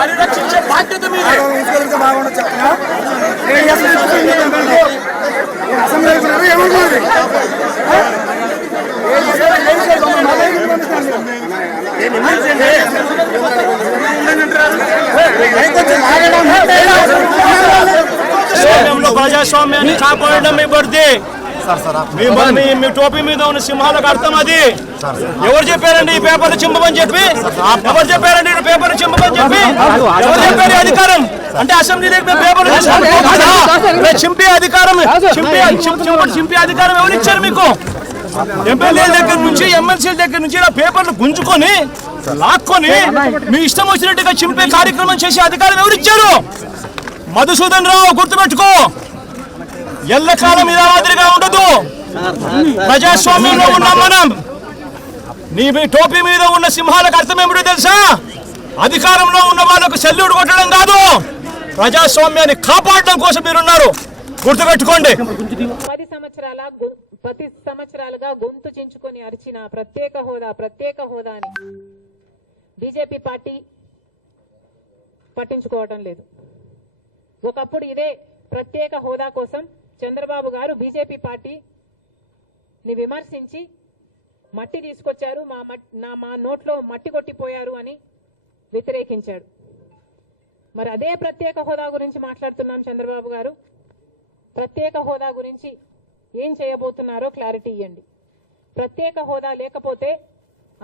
పరిరక్షించే బాధ్యత మీదే. ప్రజాస్వామ్యాన్ని కాపాడడం మీ బడితే మీ టోపీ మీద ఉన్న సింహాలకు అర్థం అది. ఎవరు చెప్పారండి ఈ పేపర్ చింపమని చెప్పి? ఎవరు చెప్పారండి ఈ పేపర్ చింపమని చెప్పి? ఎవరు చెప్పారు అధికారం? అంటే అసెంబ్లీ పేపర్ చింపే అధికారం చింపే అధికారం ఎవరు ఇచ్చారు మీకు? ఎమ్మెల్యేల దగ్గర నుంచి ఎమ్మెల్సీల దగ్గర నుంచి ఇలా పేపర్లు గుంజుకొని లాక్కొని మీ ఇష్టం వచ్చినట్టుగా చింపే కార్యక్రమం చేసే అధికారం ఎవరు ఇచ్చారు? మధుసూదన్ రావు గుర్తుపెట్టుకో, ఎల్లకాలం ఇలా మాదిరిగా ఉండదు. ప్రజాస్వామ్యంలో ఉన్నాం మనం. నీ టోపీ మీద ఉన్న సింహాలకు అర్థం ఏమిటో తెలుసా? అధికారంలో ఉన్న వాళ్ళకు సెల్యూట్ కొట్టడం కాదు, ప్రజాస్వామ్యాన్ని కాపాడడం కోసం మీరున్నారు. గుర్తుపెట్టుకోండి. 10 సంవత్సరాలుగా గొంతు చించుకొని అరిచిన ప్రత్యేక హోదా అని బీజేపీ పార్టీ పట్టించుకోవటం లేదు. ఒకప్పుడు ఇదే ప్రత్యేక హోదా కోసం చంద్రబాబు గారు బీజేపీ పార్టీని విమర్శించి మట్టి తీసుకొచ్చారు, మా నోట్లో మట్టి కొట్టిపోయారు అని వ్యతిరేకించాడు. మరి అదే ప్రత్యేక హోదా గురించి మాట్లాడుతున్నాం. చంద్రబాబు గారు ప్రత్యేక హోదా గురించి ఏం చేయబోతున్నారో క్లారిటీ ఇవ్వండి. ప్రత్యేక హోదా లేకపోతే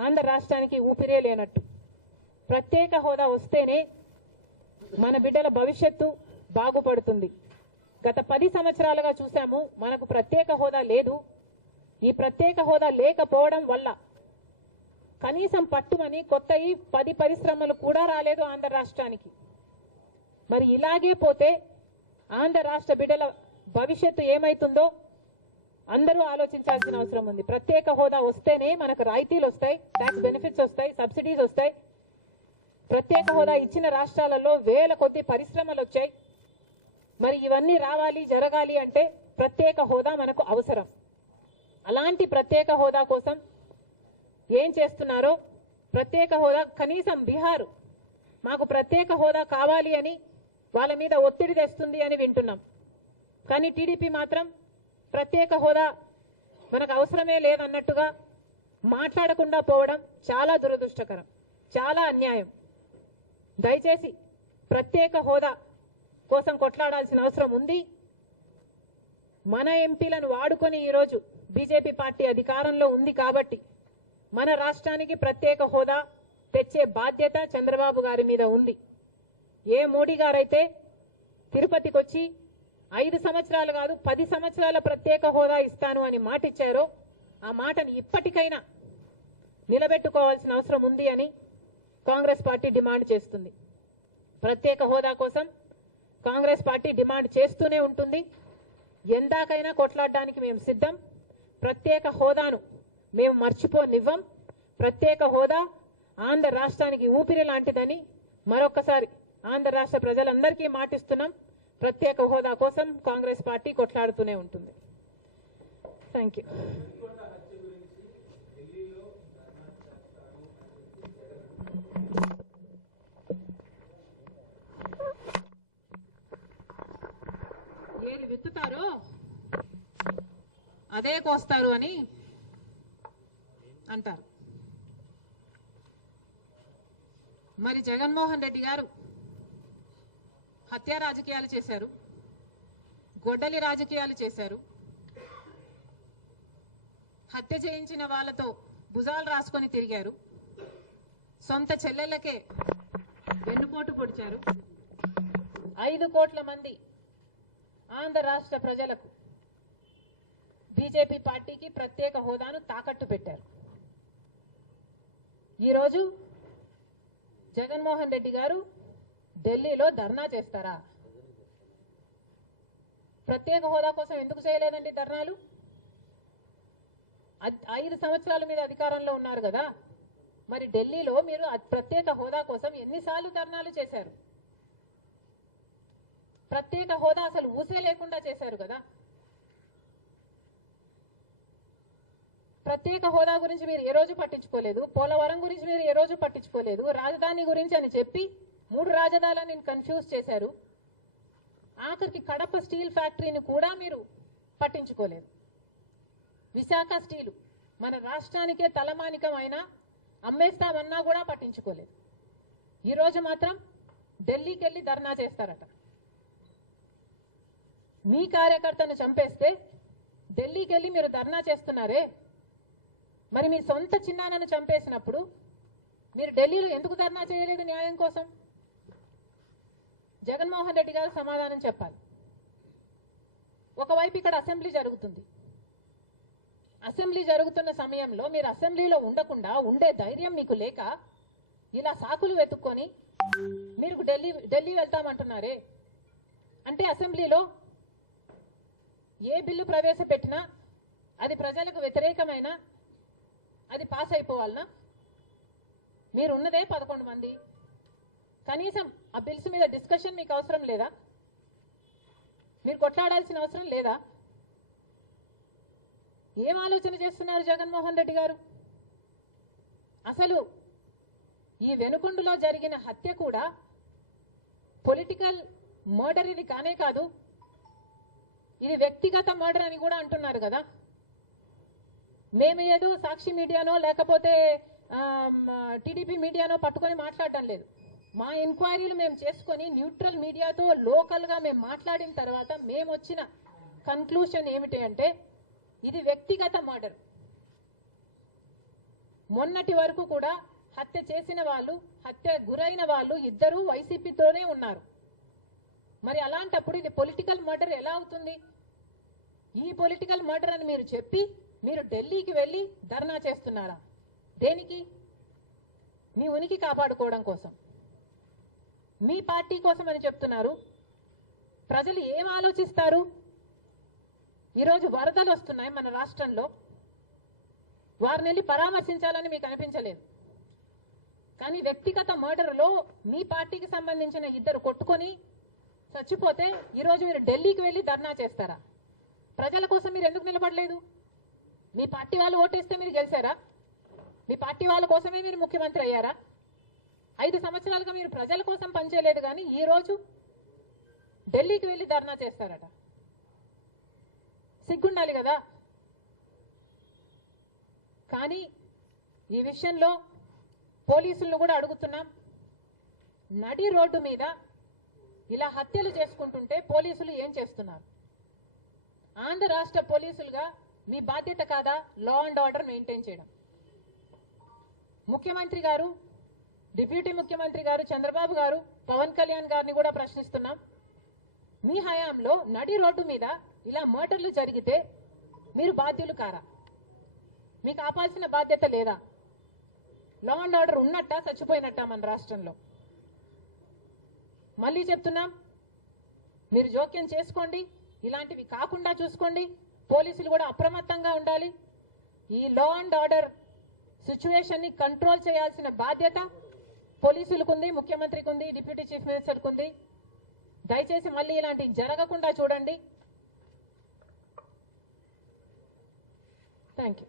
ఆంధ్ర రాష్ట్రానికి ఊపిరే లేనట్టు. ప్రత్యేక హోదా వస్తేనే మన బిడ్డల భవిష్యత్తు బాగుపడుతుంది. గత 10 సంవత్సరాలుగా చూసాము, మనకు ప్రత్యేక హోదా లేదు. ఈ ప్రత్యేక హోదా లేకపోవడం వల్ల కనీసం పట్టుమని కొత్త 10 పరిశ్రమలు కూడా రాలేదు ఆంధ్ర రాష్ట్రానికి. మరి ఇలాగే పోతే ఆంధ్ర రాష్ట్ర బిడ్డల భవిష్యత్తు ఏమైతుందో అందరూ ఆలోచించాల్సిన అవసరం ఉంది. ప్రత్యేక హోదా వస్తేనే మనకు రాయితీలు వస్తాయి, ట్యాక్స్ బెనిఫిట్స్ వస్తాయి, సబ్సిడీస్ వస్తాయి. ప్రత్యేక హోదా ఇచ్చిన రాష్ట్రాలలో వేల కొద్ది పరిశ్రమలు వచ్చాయి. మరి ఇవన్నీ రావాలి, జరగాలి అంటే ప్రత్యేక హోదా మనకు అవసరం. అలాంటి ప్రత్యేక హోదా కోసం ఏం చేస్తున్నారో, ప్రత్యేక హోదా కనీసం బీహార్ మాకు ప్రత్యేక హోదా కావాలి అని వాళ్ళ మీద ఒత్తిడి తెస్తుంది అని వింటున్నాం. కానీ టీడీపీ మాత్రం ప్రత్యేక హోదా మనకు అవసరమే లేదన్నట్టుగా మాట్లాడకుండా పోవడం చాలా దురదృష్టకరం, చాలా అన్యాయం. దయచేసి ప్రత్యేక హోదా కోసం కొట్లాడాల్సిన అవసరం ఉంది. మన ఎంపీలను వాడుకొని ఈరోజు బీజేపీ పార్టీ అధికారంలో ఉంది కాబట్టి మన రాష్ట్రానికి ప్రత్యేక హోదా తెచ్చే బాధ్యత చంద్రబాబు గారి మీద ఉంది. ఏ మోడీ గారైతే తిరుపతికి వచ్చి 5 సంవత్సరాలు కాదు 10 సంవత్సరాల ప్రత్యేక హోదా ఇస్తాను అని మాట ఇచ్చారో ఆ మాటను ఇప్పటికైనా నిలబెట్టుకోవాల్సిన అవసరం ఉంది అని కాంగ్రెస్ పార్టీ డిమాండ్ చేస్తుంది. ప్రత్యేక హోదా కోసం కాంగ్రెస్ పార్టీ డిమాండ్ చేస్తూనే ఉంటుంది. ఎందాకైనా కొట్లాడడానికి మేము సిద్ధం. ప్రత్యేక హోదాను మేము మర్చిపోనివ్వం. ప్రత్యేక హోదా ఆంధ్ర రాష్ట్రానికి ఊపిరి లాంటిదని మరొకసారి ఆంధ్ర రాష్ట్ర ప్రజలందరికీ మాటిస్తున్నాం. ప్రత్యేక హోదా కోసం కాంగ్రెస్ పార్టీ కొట్లాడుతూనే ఉంటుంది. Thank you. ఏది విత్తుతారో అదే కోస్తారు అని అంటారు. మరి జగన్మోహన్ రెడ్డి గారు హత్య రాజకీయాలు చేశారు, గొడ్డలి రాజకీయాలు చేశారు. హత్య చేయించిన వాళ్ళతో భుజాలు రాసుకొని తిరిగారు. సొంత చెల్లెళ్ళకే వెన్నుపోటు పొడిచారు. 5 కోట్ల మంది ఆంధ్ర రాష్ట్ర ప్రజలకు బీజేపీ పార్టీకి ప్రత్యేక హోదాను తాకట్టు పెట్టారు. ఈరోజు జగన్మోహన్ రెడ్డి గారు ఢిల్లీలో ధర్నా చేస్తారా? ప్రత్యేక హోదా కోసం ఎందుకు చేయలేదండి ధర్నాలు? 5 సంవత్సరాల మీద అధికారంలో ఉన్నారు కదా. మరి ఢిల్లీలో మీరు ప్రత్యేక హోదా కోసం ఎన్నిసార్లు ధర్నాలు చేశారు? ప్రత్యేక హోదా అసలు ఊసే లేకుండా చేశారు కదా. ప్రత్యేక హోదా గురించి మీరు ఏ రోజు పట్టించుకోలేదు. పోలవరం గురించి మీరు ఏ రోజు పట్టించుకోలేదు. రాజధాని గురించి అని చెప్పి 3 రాజధానులను కన్ఫ్యూజ్ చేశారు. ఆఖరికి కడప స్టీల్ ఫ్యాక్టరీని కూడా మీరు పట్టించుకోలేదు. విశాఖ స్టీలు మన రాష్ట్రానికే తలమానికమైన అమ్మేస్తామన్నా కూడా పట్టించుకోలేదు. ఈరోజు మాత్రం ఢిల్లీకి వెళ్ళి ధర్నా చేస్తారట. మీ కార్యకర్తను చంపేస్తే ఢిల్లీకి వెళ్ళి మీరు ధర్నా చేస్తున్నారే, మరి మీ సొంత చిన్నాన్నను చంపేసినప్పుడు మీరు ఢిల్లీలో ఎందుకు ధర్నా చేయలేదు న్యాయం కోసం? జగన్మోహన్ రెడ్డి గారు సమాధానం చెప్పాలి. ఒకవైపు ఇక్కడ అసెంబ్లీ జరుగుతుంది. అసెంబ్లీ జరుగుతున్న సమయంలో మీరు అసెంబ్లీలో ఉండకుండా ఉండే ధైర్యం మీకు లేక ఇలా సాకులు వెతుక్కొని మీరు ఢిల్లీ వెళ్తామంటున్నారే. అంటే అసెంబ్లీలో ఏ బిల్లు ప్రవేశపెట్టినా అది ప్రజలకు వ్యతిరేకమైన అది పాస్ అయిపోవాలనా? మీరు ఉన్నదే 11 మంది. కనీసం ఆ బిల్స్ మీద డిస్కషన్ మీకు అవసరం లేదా? మీరు కొట్లాడాల్సిన అవసరం లేదా? ఏం ఆలోచన చేస్తున్నారు జగన్మోహన్ రెడ్డి గారు? అసలు ఈ వెనుకొండలో జరిగిన హత్య కూడా పొలిటికల్ మర్డర్ ఇది కానే కాదు, ఇది వ్యక్తిగత మర్డర్ అని కూడా అంటున్నారు కదా. మేము ఏదో సాక్షి మీడియానో లేకపోతే టీడీపీ మీడియానో పట్టుకొని మాట్లాడడం లేదు. మా ఎంక్వైరీలు మేము చేసుకొని న్యూట్రల్ మీడియాతో లోకల్గా మేము మాట్లాడిన తర్వాత మేము వచ్చిన కన్క్లూషన్ ఏమిటి అంటే ఇది వ్యక్తిగత మర్డర్. మొన్నటి వరకు కూడా హత్య చేసిన వాళ్ళు, హత్య గురైన వాళ్ళు ఇద్దరూ వైసీపీతోనే ఉన్నారు. మరి అలాంటప్పుడు ఇది పొలిటికల్ మర్డర్ ఎలా అవుతుంది? ఈ పొలిటికల్ మర్డర్ అని మీరు చెప్పి మీరు ఢిల్లీకి వెళ్ళి ధర్నా చేస్తున్నారా? దేనికి? మీ ఉనికి కాపాడుకోవడం కోసం, మీ పార్టీ కోసం అని చెప్తున్నారు. ప్రజలు ఏం ఆలోచిస్తారు? ఈరోజు వరదలు వస్తున్నాయి మన రాష్ట్రంలో, వారిని వెళ్ళి పరామర్శించాలని మీకు అనిపించలేదు. కానీ వ్యక్తిగత మర్డర్లో మీ పార్టీకి సంబంధించిన ఇద్దరు కొట్టుకొని చచ్చిపోతే ఈరోజు మీరు ఢిల్లీకి వెళ్ళి ధర్నా చేస్తారా? ప్రజల కోసం మీరు ఎందుకు నిలబడలేదు? మీ పార్టీ వాళ్ళు ఓటేస్తే మీరు గెలిచారా? మీ పార్టీ వాళ్ళ కోసమే మీరు ముఖ్యమంత్రి అయ్యారా? 5 సంవత్సరాలుగా మీరు ప్రజల కోసం పనిచేయలేదు, కానీ ఈరోజు ఢిల్లీకి వెళ్ళి ధర్నా చేస్తారట. సిగ్గుండాలి కదా. కానీ ఈ విషయంలో పోలీసులను కూడా అడుగుతున్నాం. నడి రోడ్డు మీద ఇలా హత్యలు చేసుకుంటుంటే పోలీసులు ఏం చేస్తున్నారు? ఆంధ్ర రాష్ట్ర పోలీసులుగా మీ బాధ్యత కాదా లా అండ్ ఆర్డర్ మెయింటైన్ చేయడం? ముఖ్యమంత్రి గారు, డిప్యూటీ ముఖ్యమంత్రి గారు చంద్రబాబు గారు, పవన్ కళ్యాణ్ గారిని కూడా ప్రశ్నిస్తున్నాం. మీ హయాంలో నడి రోడ్డు మీద ఇలా మర్డర్లు జరిగితే మీరు బాధ్యులు కారా? మీకు ఆపాల్సిన బాధ్యత లేదా? లా అండ్ ఆర్డర్ ఉన్నట్టా చచ్చిపోయినట్టా మన రాష్ట్రంలో? మళ్ళీ చెప్తున్నాం, మీరు జోక్యం చేసుకోండి, ఇలాంటివి కాకుండా చూసుకోండి. పోలీసులు కూడా అప్రమత్తంగా ఉండాలి. ఈ లా అండ్ ఆర్డర్ సిచ్యువేషన్ ని కంట్రోల్ చేయాల్సిన బాధ్యత పోలీసులకు ఉంది, ముఖ్యమంత్రికి ఉంది, డిప్యూటీ చీఫ్ మినిస్టర్కి ఉంది. దయచేసి మళ్ళీ ఇలాంటివి జరగకుండా చూడండి. Thank you.